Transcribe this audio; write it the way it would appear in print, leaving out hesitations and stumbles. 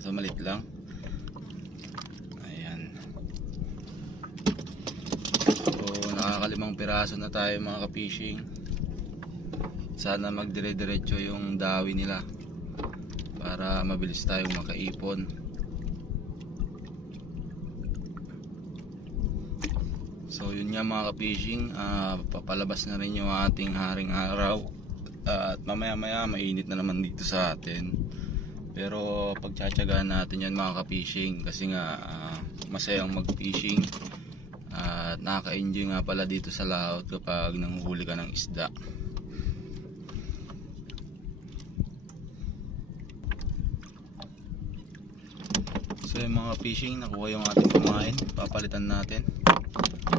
So maliit lang. Ayan. So nakakalimang piraso na tayo mga ka-fishing. Sana magdire-diretso yung dawi nila para mabilis tayong makaipon. So yun nga mga ka-fishing, papalabas na rin yung ating haring araw. At mamaya maya mainit na naman dito sa atin. Pero pagtsatsagaan natin yan mga ka-fishing, kasi nga masayang mag-fishing. At nakaka-enjoy nga pala dito sa laot kapag nanguhuli ka ng isda. So yung mga fishing, nakuha yung ating kumain, papalitan natin.